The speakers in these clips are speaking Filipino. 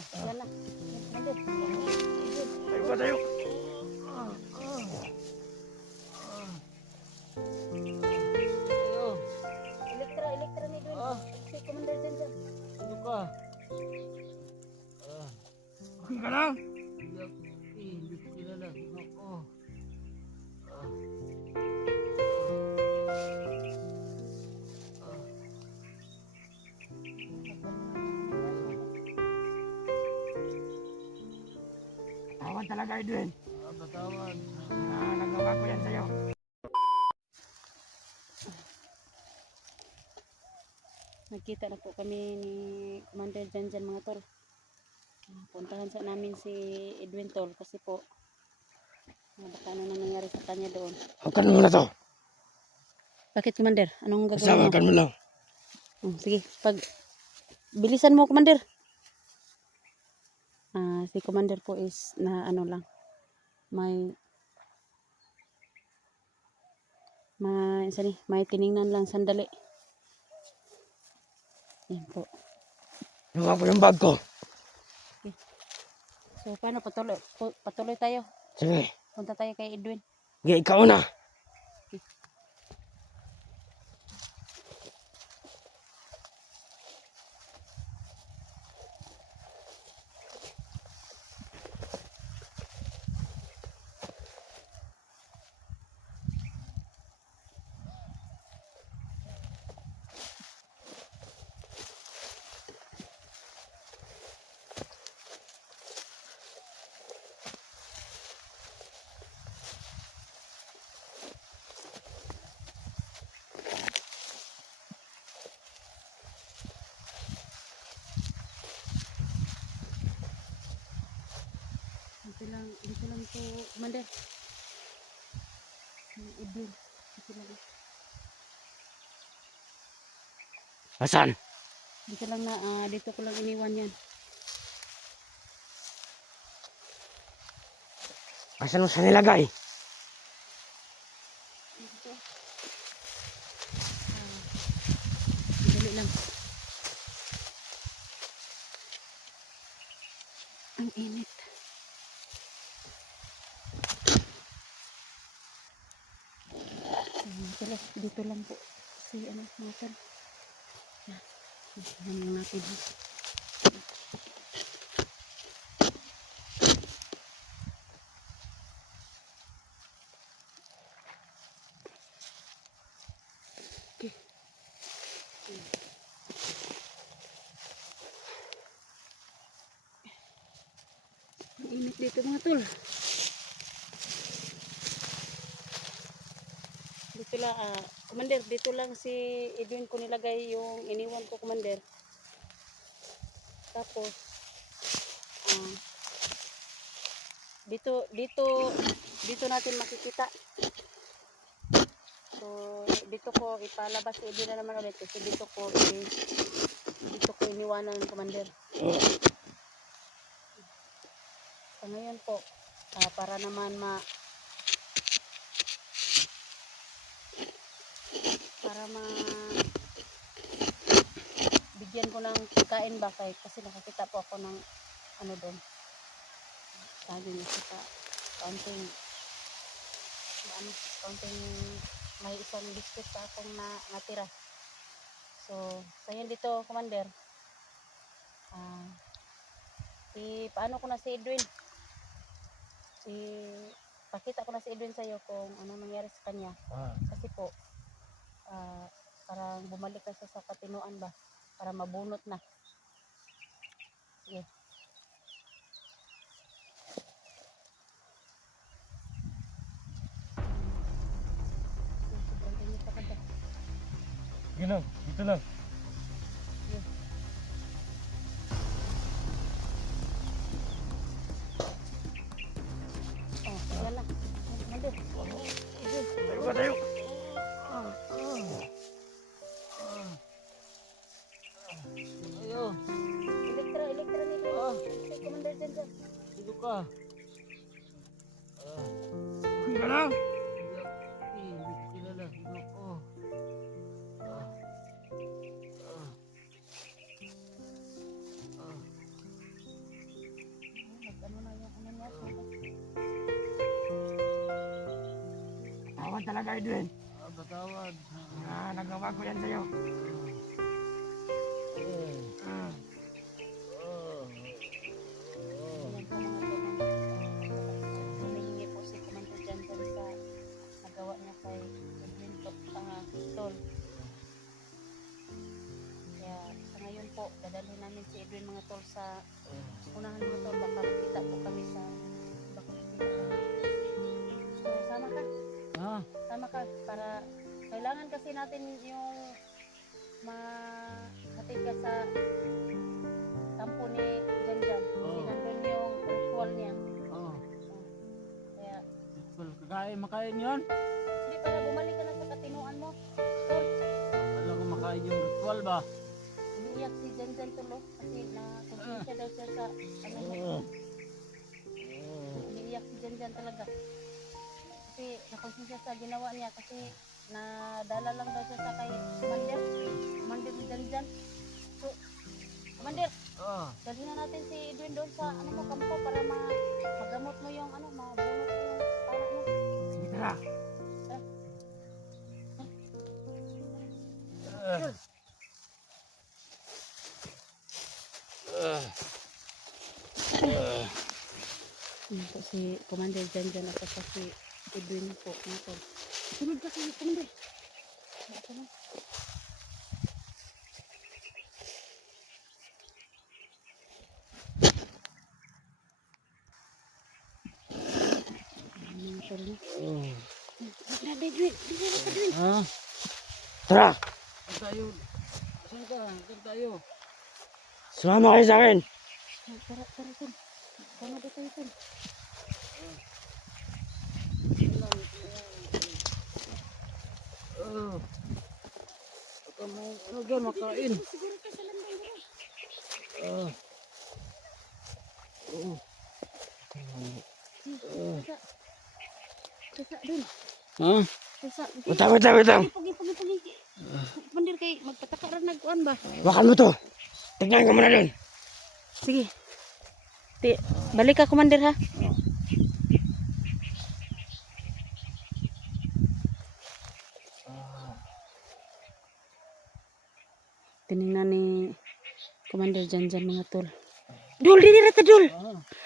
Yan na. Mandir. Tayo ba tayo? Elektra ni Edwin. Si Commander dyan dyan. Ano ka? Okay ka lang? Hindi ko kilala. Ako. Tawan talaga, Edwin. Patawad. Nagawa ko yan sa'yo. Nagkita na po kami ni Commander dyan dyan mga tol. Puntahan sa namin si Edwin tol kasi po baka ano nang nangyari sa kanya doon. Hawakan mo na to. Bakit Commander? Anong gagawin mo? Hawakan mo lang. Sige, bilisan mo Commander. Si Commander po is na ano lang. May tiningnan lang sandali. Yan po. Nakuha ko yung bag ko. Okay. So paano patuloy tayo? Sige. Punta tayo kay Edwin. Sige, ikaw na. Dito lang po, Commander. Edwin. Dito lang. Asan? Dito lang na, dito ko lang iniwan yan. Asan mo siya nilagay? Dito. Dali lang. Ang init. Dito lang po. Si ano, natin. Yan lang natin. Okay. Ang init dito mga tol. Dito lang, Commander, dito lang si Edwin ko nilagay yung iniwan ko, Commander. Tapos, dito natin makikita. So, dito ko ipalabas si Edwin na naman ulit. Kasi dito ko iniwanan, Commander. So, ngayon po, para naman bigyan ko ng pagkain ba kasi nakakita po ako ng ano doon. Sabi niya sa counting may isang biscuit pa akong natira. So, sayon dito, Commander. Paano ko na si Edwin? Pakita ko na si Edwin sa'yo kung ano nangyari sa kanya. Kasi po, parang bumalik kasi sa katinuan ba? Para mabunot na. Sige. Sige lang, dito lang. Yan lang. Mandir. Tayo ba tayo? Ayo. Elektra ni Edwin. Si Commander dyan dyan. Ano ka? Okay ka lang? Hindi ko kilala. Ako. Pasalamat talaga, Edwin. Patawad. Nagawa ko yan sa'yo. Ah. Ayan po mga tol. Humihingi po si Commander Jan Jan sa nagawa niya kay Edwin Tol. Kaya sa ngayon po, dadalhin namin si Edwin mga tol sa unahan mga tol. Baka makita po kami sa baka makita kami. So, sama ka. Sama ka para kailangan kasi natin yung mahatid ka sa kampo ni Jan Jan. Kasi nandun yung ritual niya. Kaya Kakain, makain yun? hindi para bumalik ka na sa katinuan mo. Tol, Alam ko makain yung ritual ba? umiiyak si Jan Jan tulo kasi na-konsensya daw siya sa ano niya. Umiiyak si Jan Jan talaga. Kasi na-konsensya sa ginawa niya kasi nadala lang daw siya sa kay Commander. Commander ni Jan Jan. So, Commander, dalhin na natin si Edwin doon sa ano mo kampo para magamot mo yung ano, mabunot mo yung para mo. Sige, tara. Yan po si Commander Jan Jan at saka si Edwin po. Ano po? Sunod ka kayo, Commander. Ito na. Ano po rin? Edwin, Edwin. Tara, Saan tayo? Saan ka? Saan tayo? sumama kayo sa akin. Tara, Tol. Sama dito tayo, Tol. Baka mo, ano dyan, makain. Siguro ka sa landang dito. Kasa dun. Kasa. Wait lang. Pugi. Mandir kay magpataka ra nagkuan ba? Wakan mo to. Tignan ko muna dun. Sige. Balik ka, Commander, ha? Tinignan ni Commander Jan Jan mga tol. Dul, dili rata, Dul.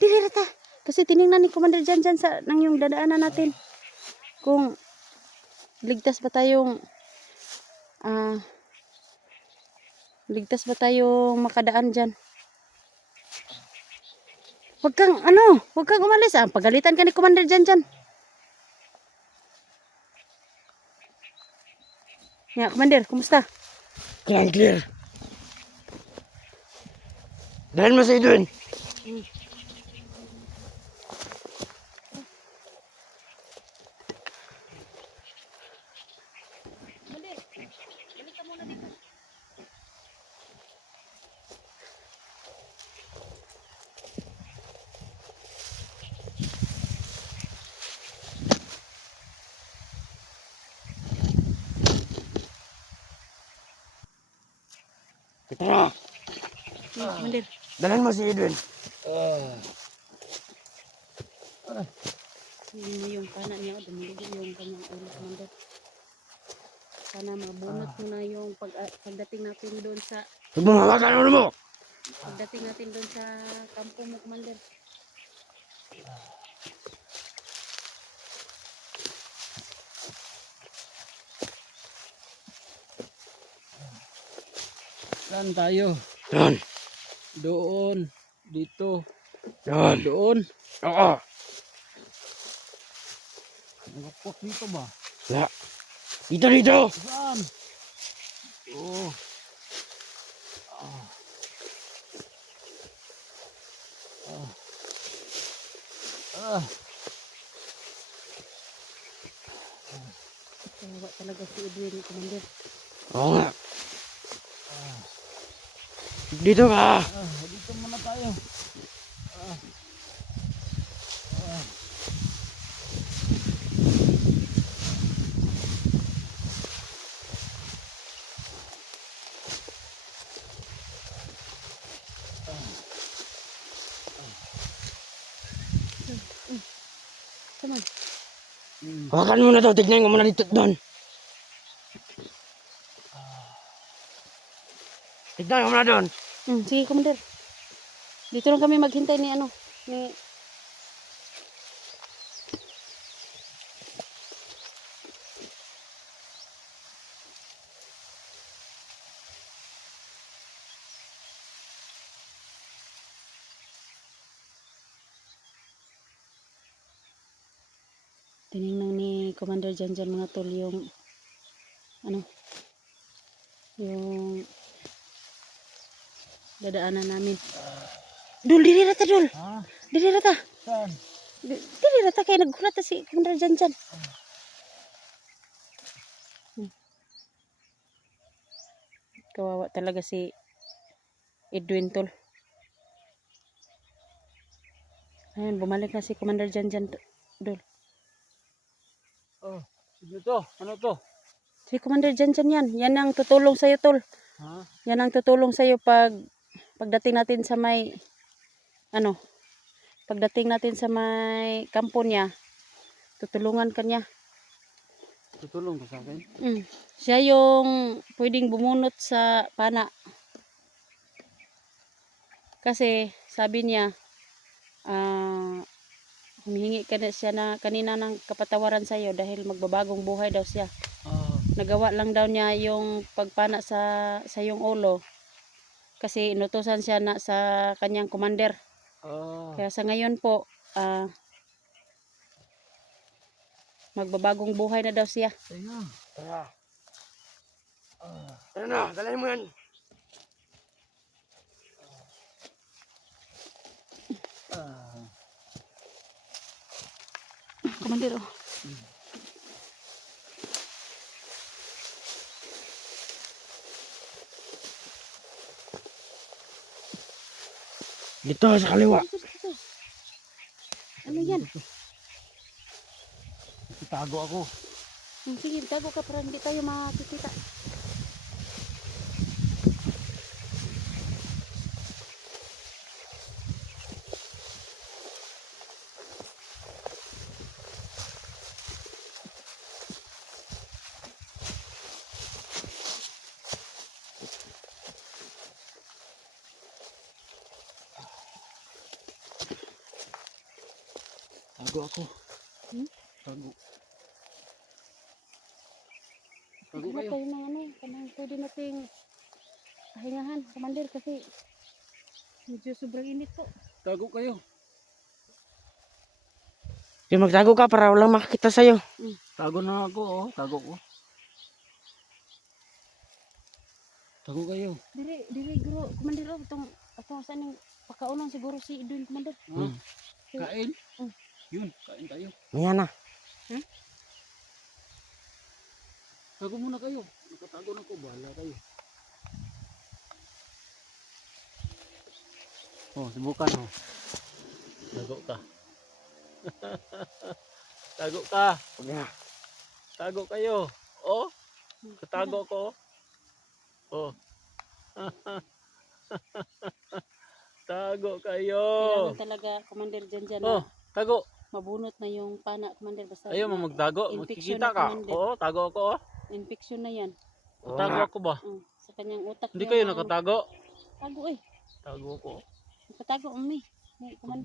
Dili rata. Kasi tinignan ni Commander Jan Jan sa nang yung dadaanan natin. Kung ligtas ba tayong makadaan dyan. Huwag kang umalis. Pagalitan ka ni Commander Jan Jan. Ya, Commander, kumusta? Clear. Dalhin mo si Edwin. Commander, balik ka muna dito. Tara, Commander. dalhin mo si Edwin. Hindi mo yung pana niya, dumulog yung kanyang ulo, Commander. Sana mabunot mo na yung pagdating natin doon sa Huwag mo hawakan ang ulo mo. kampo mo, Commander. Saan tayo? Doon. Doon. Dito. Doon. Doon. Oo. Nakapok dito ba? Wala. Dito. Saan? Oo. Kawawa talaga si Edwin, Commander. Oo nga. Dito ka. Dito muna tayo. Come on. Hawakan mo na to. Tignan ko muna dito doon. Tignan ko muna doon. Sige, Commander. Dito lang kami maghintay ni ni tinignan ni Commander Janjan mga tol yung yung dadaanan namin. Dul, diri rata dul. Ha? Diri rata. Saan? Diri rata kay naghulat na si Commander Janjan. Kawawa talaga si Edwin tol. Ayun, bumalik na si Commander Janjan dul. Oh, sino to? Ano to? Si Commander Janjan yan. Yan ang tutulong sa'yo tol. Ha? Yan ang tutulong sa'yo pagdating natin sa may pagdating natin sa may kampo niya, tutulungan ka niya. Tutulong ka sa akin? Siya yung pwedeng bumunot sa pana. Kasi sabi niya, humihingi ka na siya kanina ng kapatawaran sa'yo dahil magbabagong buhay daw siya. Nagawa lang daw niya yung pagpana sa yung ulo kasi inutusan siya na sa kanyang commander. Kaya sa ngayon po, magbabagong buhay na daw siya. Ayun. Tara. Tara na. Dalhin mo yan. Commander, oh. Dito sa kaliwa. Ito. Ano yan? Itago ako. Sige, tago ka para hindi tayo makikita. Tago ako. Tago. Tago Ano kayo. tayo ng kanang pwede nating pahingahan, Commander, kasi medyo sobrang init po. Tago kayo. Yung magtago ka para walang makakita sa'yo. Tago na ako, oh. Tago ko. Tago kayo. Diri guro, Commander, oh, itong saan yung pakaunang siguro si Edwin, Commander. Kain? Yun, kain tayo. Ayan na. Tago muna kayo. Nakatago na ko. Bahala kayo. Oh, subukan oh. Tago ka. Tago ka. Yeah. Tago kayo. Oh, katago ko. Oh. Tago kayo. Kailangan talaga, Commander, dyan Oh, tago. mabunot na yung pana, Commander. Basta Ayaw mo magtago. infection Makikita na, ka. Commander. Oo, tago ako. Oh. Infection na yan. Tago ako ba? Sa kanyang utak. Hindi niya kayo na- nakatago. Tago eh. Tago ko. Nakatago, Commander.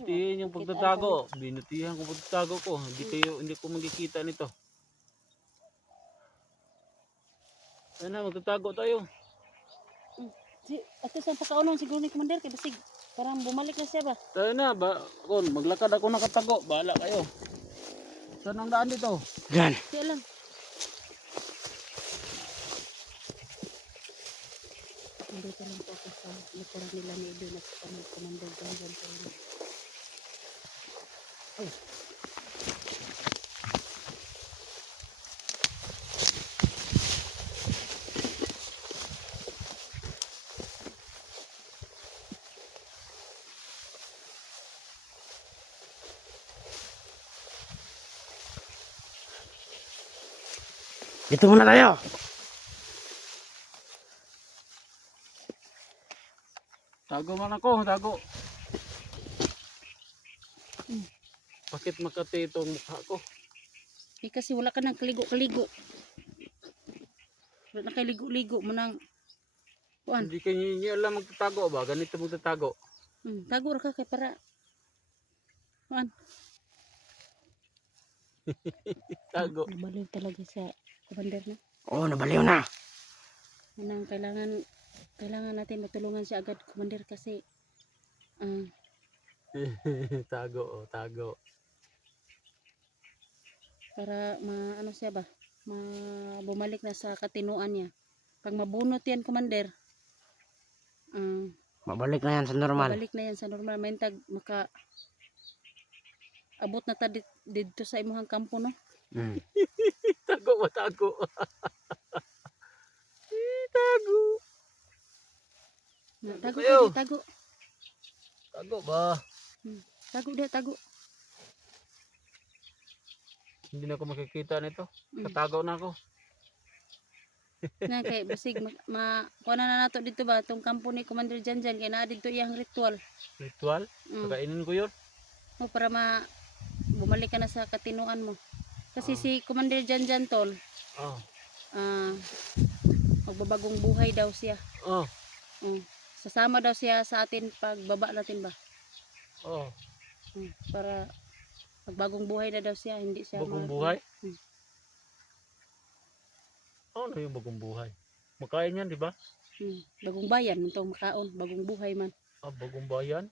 Pagdutihin yung Kita pagtatago. Binutihan ko pagtatago ko. Hindi ko magkikita nito. Sana magtatago tayo. Ato sa pakaunang siguro ni Commander kay basig. Parang bumalik na siya ba? Tayo na. Maglakad ako nakatago. Bahala kayo. Saan ang daan dito? Diyan. Siya lang. Dito lang po ako sa likuran nila ni Edwin at sa Commander Janjan. Dito muna tayo. Tago man ako. Tago. Bakit makati itong mukha ko? kasi wala ka nang kaligo-kaligo. Wala na kay ligo-ligo mo nang kuan. Hindi kayo niyo alam magtatago ba? Ganito magtatago. Tago ra ka kay para kuan. Tago. Nabaliw talaga sa commander na. Oh, nabaliw na. Anang kailangan natin matulungan siya agad commander kasi Tago, oh, tago. para ano siya ba? Bumalik na sa katinuan niya. Pag mabunot yan commander, Mabalik na yan sa normal. balik na yan sa normal. Maintag maka abot na ta dito sa imuhang kampo no. Hmm. Tago ba tago? Tago. Tago kayo. ka, tago. Tago ba? Tago dia, tago. Hindi na ako makikita nito. Tatago na ako. Na kay basig kuha na nato dito ba tong kampo ni Commander Janjan kay naa dito iyang ritual. Ritual? Pakainin ko yun. O para bumalik ka na sa katinuan mo. Kasi si Commander Janjan tol, Oh. magbabagong buhay daw siya. Oh. Sasama daw siya sa atin pag baba natin ba. Oh. Para magbagong buhay na daw siya, hindi siya Bagong buhay? Ano yung bagong buhay? Makain yan, di ba? Bagong bayan, itong makaon, bagong buhay man. Bagong bayan?